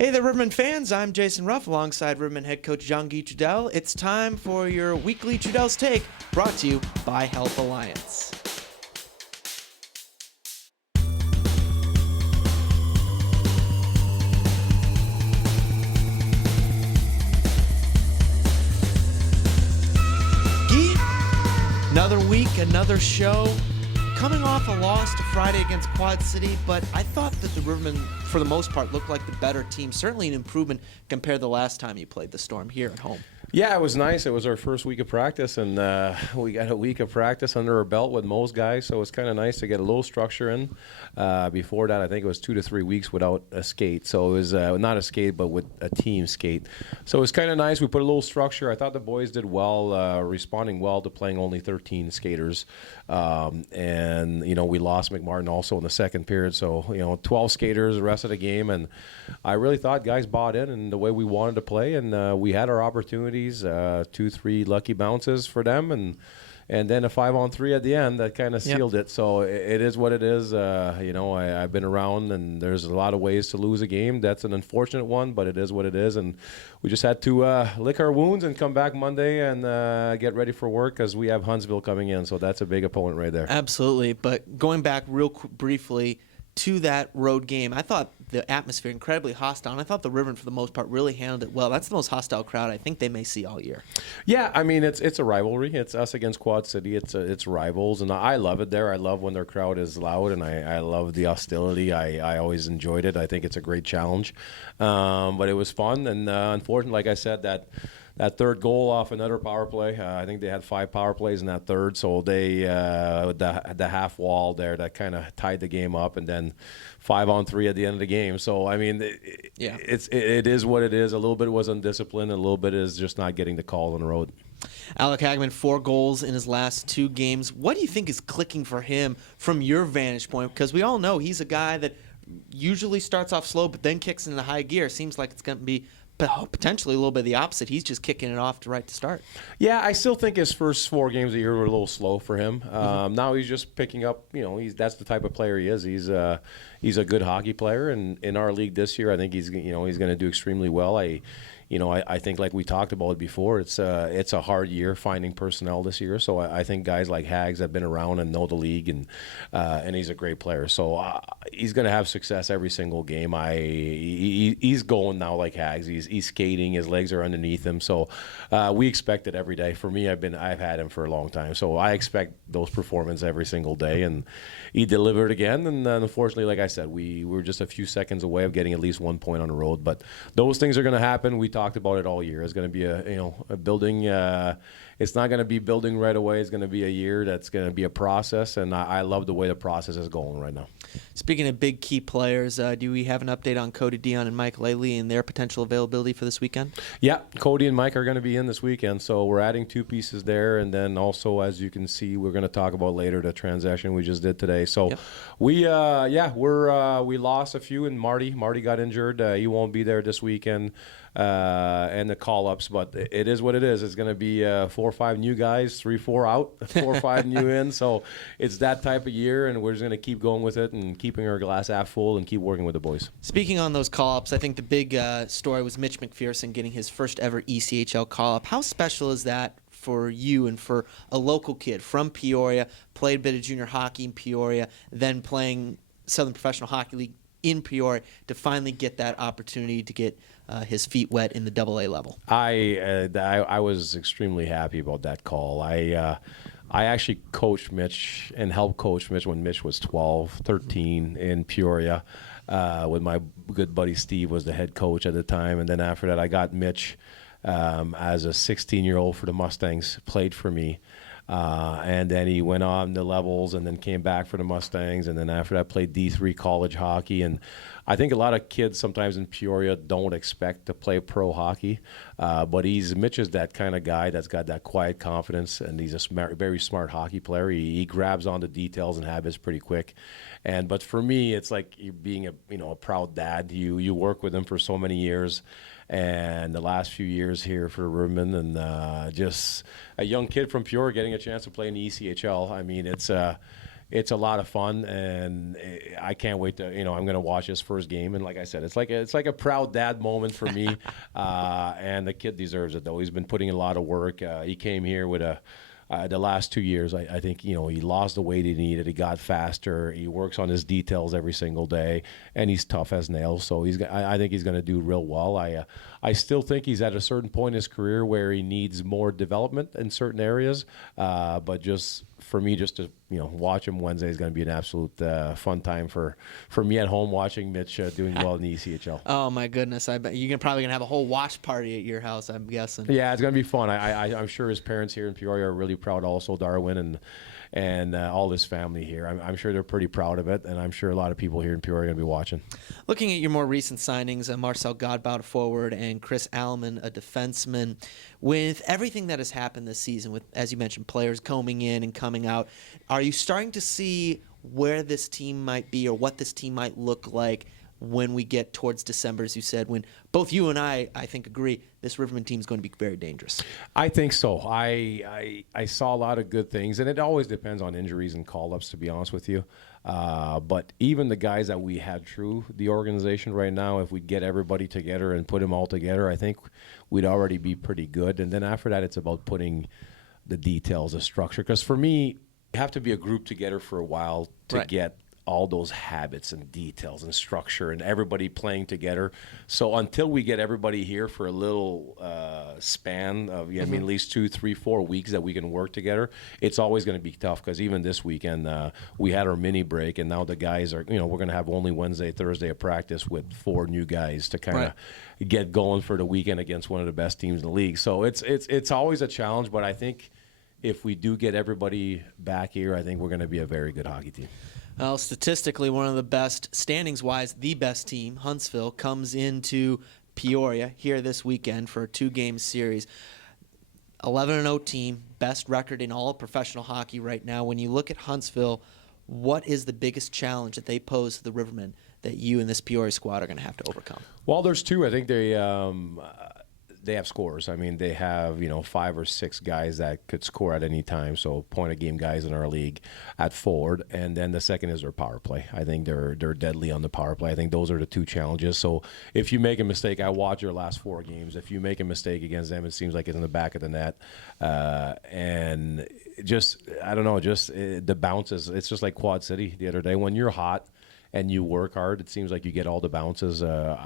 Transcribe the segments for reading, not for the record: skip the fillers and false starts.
Hey there, Rivermen fans. I'm Jason Ruff alongside Rivermen head coach Jean-Guy Trudel. It's time for your weekly Trudel's Take, brought to you by Health Alliance. Guy, another week, another show. Coming off a loss to Friday against Quad City, but I thought that the Rivermen, for the most part, looked like the better team. Certainly an improvement compared to the last time you played the Storm here at home. Yeah, it was nice. It was our first week of practice, and we got a week of practice under our belt with most guys, so it's kind of nice to get a little structure in. Before that, I think it was 2 to 3 weeks without a skate. So it was not a skate, but with a team skate. So it was kind of nice. We put a little structure. I thought the boys did well, responding well to playing only 13 skaters. And, we lost McMartin also in the second period. So, 12 skaters the rest of the game. And I really thought guys bought in and the way we wanted to play. And we had our opportunities, 2-3 lucky bounces for them. And then a 5-on-3 at the end that kind of sealed it. So it is what it is. I've been around, and there's a lot of ways to lose a game. That's an unfortunate one, but it is what it is. And we just had to lick our wounds and come back Monday and get ready for work because we have Huntsville coming in. So that's a big opponent right there. Absolutely. But going back briefly to that road game, I thought the atmosphere incredibly hostile, and I thought the Rivermen, for the most part, really handled it well. That's the most hostile crowd I think they may see all year. Yeah, I mean, it's a rivalry. It's us against Quad City. It's rivals, and I love it there. I love when their crowd is loud, and I love the hostility. I always enjoyed it. I think it's a great challenge, but it was fun, and unfortunately, like I said, that third goal off another power play. I think they had 5 power plays in that third, so they the half wall there that kind of tied the game up, and then 5-on-3 at the end of the game. So I mean, it is what it is. A little bit was undisciplined, and a little bit is just not getting the call on the road. Alec Hagman, 4 goals in his last 2 games. What do you think is clicking for him from your vantage point? Because we all know he's a guy that usually starts off slow, but then kicks into high gear. Seems like it's going to be potentially a little bit the opposite. He's just kicking it off to start. Yeah, I still think his first 4 games of the year were a little slow for him. Now he's just picking up. That's the type of player he is. He's a good hockey player, and in our league this year, I think he's going to do extremely well. I think, like we talked about it before, it's a hard year finding personnel this year. So I think guys like Hags have been around and know the league, and he's a great player. So he's going to have success every single game. He's going now like Hags. He's skating. His legs are underneath him. So we expect it every day. For me, I've had him for a long time. So I expect those performances every single day, and he delivered again. And unfortunately, like I said, we were just a few seconds away of getting at least 1 point on the road. But those things are going to happen. We talked about it all year. It's going to be a building. It's not going to be building right away. It's going to be a year. That's going to be a process, and I love the way the process is going right now. Speaking of big key players, do we have an update on Cody Dion and Mike Laley and their potential availability for this weekend? Yeah, Cody and Mike are going to be in this weekend, so we're adding 2 pieces there, and then also, as you can see, we're going to talk about later the transaction we just did today. So we lost a few, and Marty got injured. He won't be there this weekend. And the call-ups, but it is what it is. It's going to be 4 or 5 new guys, 3, 4 out, 4 or 5 new in. So it's that type of year, and we're just going to keep going with it and keeping our glass half full and keep working with the boys. Speaking on those call-ups, I think the big story was Mitch McPherson getting his first ever ECHL call-up. How special is that for you and for a local kid from Peoria, played a bit of junior hockey in Peoria, then playing Southern Professional Hockey League in Peoria to finally get that opportunity to get his feet wet in the AA level? I was extremely happy about that call. I actually coached Mitch and helped coach Mitch when Mitch was 12, 13 in Peoria with my good buddy Steve was the head coach at the time. And then after that, I got Mitch as a 16-year-old for the Mustangs, played for me. And then he went on the levels and then came back for the Mustangs. And then after that, played D3 college hockey. And I think a lot of kids sometimes in Peoria don't expect to play pro hockey. But Mitch is that kind of guy that's got that quiet confidence. And he's a very smart hockey player. He grabs on the details and habits pretty quick. But for me, it's like being a proud dad. You work with him for so many years. And the last few years here for Rivermen, and just a young kid from Peoria getting a chance to play in the ECHL. I mean, it's it's a lot of fun, and I can't wait to, I'm going to watch his first game. And like I said, it's like a proud dad moment for me. And the kid deserves it, though. He's been putting in a lot of work. He came here with the last 2 years, I think, he lost the weight he needed. He got faster. He works on his details every single day, and he's tough as nails. So I think he's going to do real well. I still think he's at a certain point in his career where he needs more development in certain areas. But just for me, just to watch him Wednesday is going to be an absolute fun time for me at home watching Mitch doing well in the ECHL. Oh my goodness! I bet you're probably gonna have a whole watch party at your house, I'm guessing. Yeah, it's going to be fun. I'm sure his parents here in Peoria are really proud. Also, Darwin and all his family here. I'm sure they're pretty proud of it, and I'm sure a lot of people here in Peoria are going to be watching. Looking at your more recent signings, Marcel Godbout, a forward, and Chris Alleman, a defenseman, with everything that has happened this season, with, as you mentioned, players coming in and coming out, are you starting to see where this team might be or what this team might look like when we get towards December, as you said, when both you and I think, agree this Rivermen team is going to be very dangerous? I think so. I saw a lot of good things, and it always depends on injuries and call-ups, to be honest with you. But even the guys that we had through the organization right now, if we get everybody together and put them all together, I think we'd already be pretty good. And then after that, it's about putting the details, the structure. Because for me, you have to be a group together for a while to get all those habits and details and structure and everybody playing together. So until we get everybody here for a little span of, at least 2, 3, 4 weeks that we can work together, it's always going to be tough. Because even this weekend, we had our mini break, and now the guys are, we're going to have only Wednesday, Thursday of practice with 4 new guys to kind of get going for the weekend against one of the best teams in the league. So it's always a challenge, but I think if we do get everybody back here, I think we're going to be a very good hockey team. Well, statistically, one of the best, standings-wise, the best team, Huntsville, comes into Peoria here this weekend for a 2-game series. 11-0 team, best record in all of professional hockey right now. When you look at Huntsville, what is the biggest challenge that they pose to the Rivermen that you and this Peoria squad are going to have to overcome? Well, there's 2. I think they have scorers. I mean, they have 5 or 6 guys that could score at any time. So point-of-game guys in our league at forward, and then the second is their power play. I think they're deadly on the power play. I think those are the 2 challenges. So if you make a mistake, I watched your last 4 games. If you make a mistake against them, it seems like it's in the back of the net, and just I don't know, just the bounces. It's just like Quad City the other day. When you're hot and you work hard, it seems like you get all the bounces.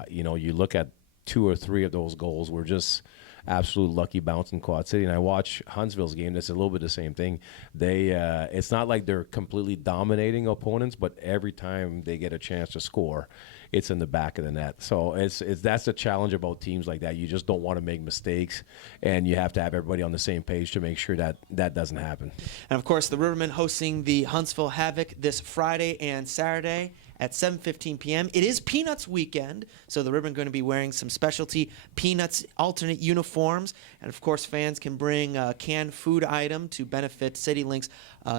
You look at 2 or 3 of those goals were just absolute lucky bounce in Quad City. And I watch Huntsville's game. That's a little bit the same thing. It's not like they're completely dominating opponents, but every time they get a chance to score, it's in the back of the net. So that's the challenge about teams like that. You just don't want to make mistakes, and you have to have everybody on the same page to make sure that that doesn't happen. And, of course, the Rivermen hosting the Huntsville Havoc this Friday and Saturday at 7:15 p.m. It is Peanuts weekend, so the Rivermen are going to be wearing some specialty Peanuts alternate uniforms. And, of course, fans can bring a canned food item to benefit CityLink's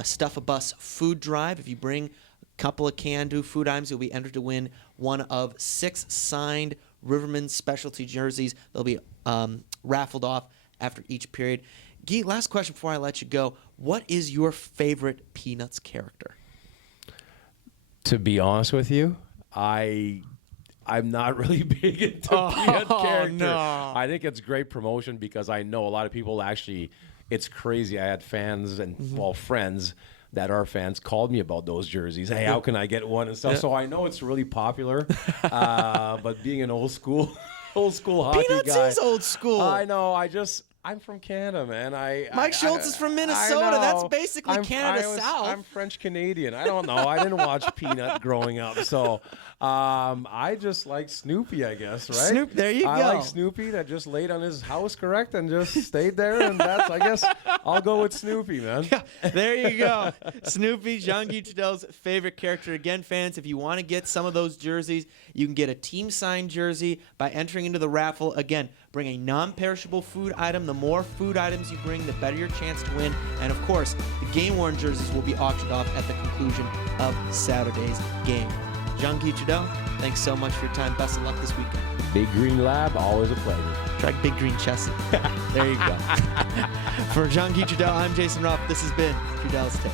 Stuff a Bus food drive. If you bring a couple of canned food items, you'll be entered to win one of 6 signed Rivermen specialty jerseys. They'll be raffled off after each period. Guy, last question before I let you go. What is your favorite Peanuts character? To be honest with you, I'm not really big into Peanut character. No. I think it's great promotion because I know a lot of people actually, it's crazy. I had fans and friends that are fans called me about those jerseys. Hey, how can I get one and stuff? Yeah. So I know it's really popular, but being an old school hockey Peanuts guy. is old school. I know. I'm from Canada, man. Mike Schultz is from Minnesota. That's basically Canada South. I'm French Canadian. I don't know. I didn't watch Peanut growing up, so I just like Snoopy, I guess, right? Snoop, there you go. I like Snoopy that just laid on his house, correct, and just stayed there, and that's, I guess, I'll go with Snoopy, man. Yeah, there you go. Snoopy, Jean-Guy Trudel's favorite character. Again, fans, if you want to get some of those jerseys, you can get a team-signed jersey by entering into the raffle. Again, bring a non-perishable food item. The more food items you bring, the better your chance to win. And, of course, the game-worn jerseys will be auctioned off at the conclusion of Saturday's game. Jean-Guy Trudel, thanks so much for your time. Best of luck this weekend. Big Green Lab, always a pleasure. Try Big Green Chestnut. There you go. For Jean-Guy Trudel, I'm Jason Ruff. This has been Trudel's Take.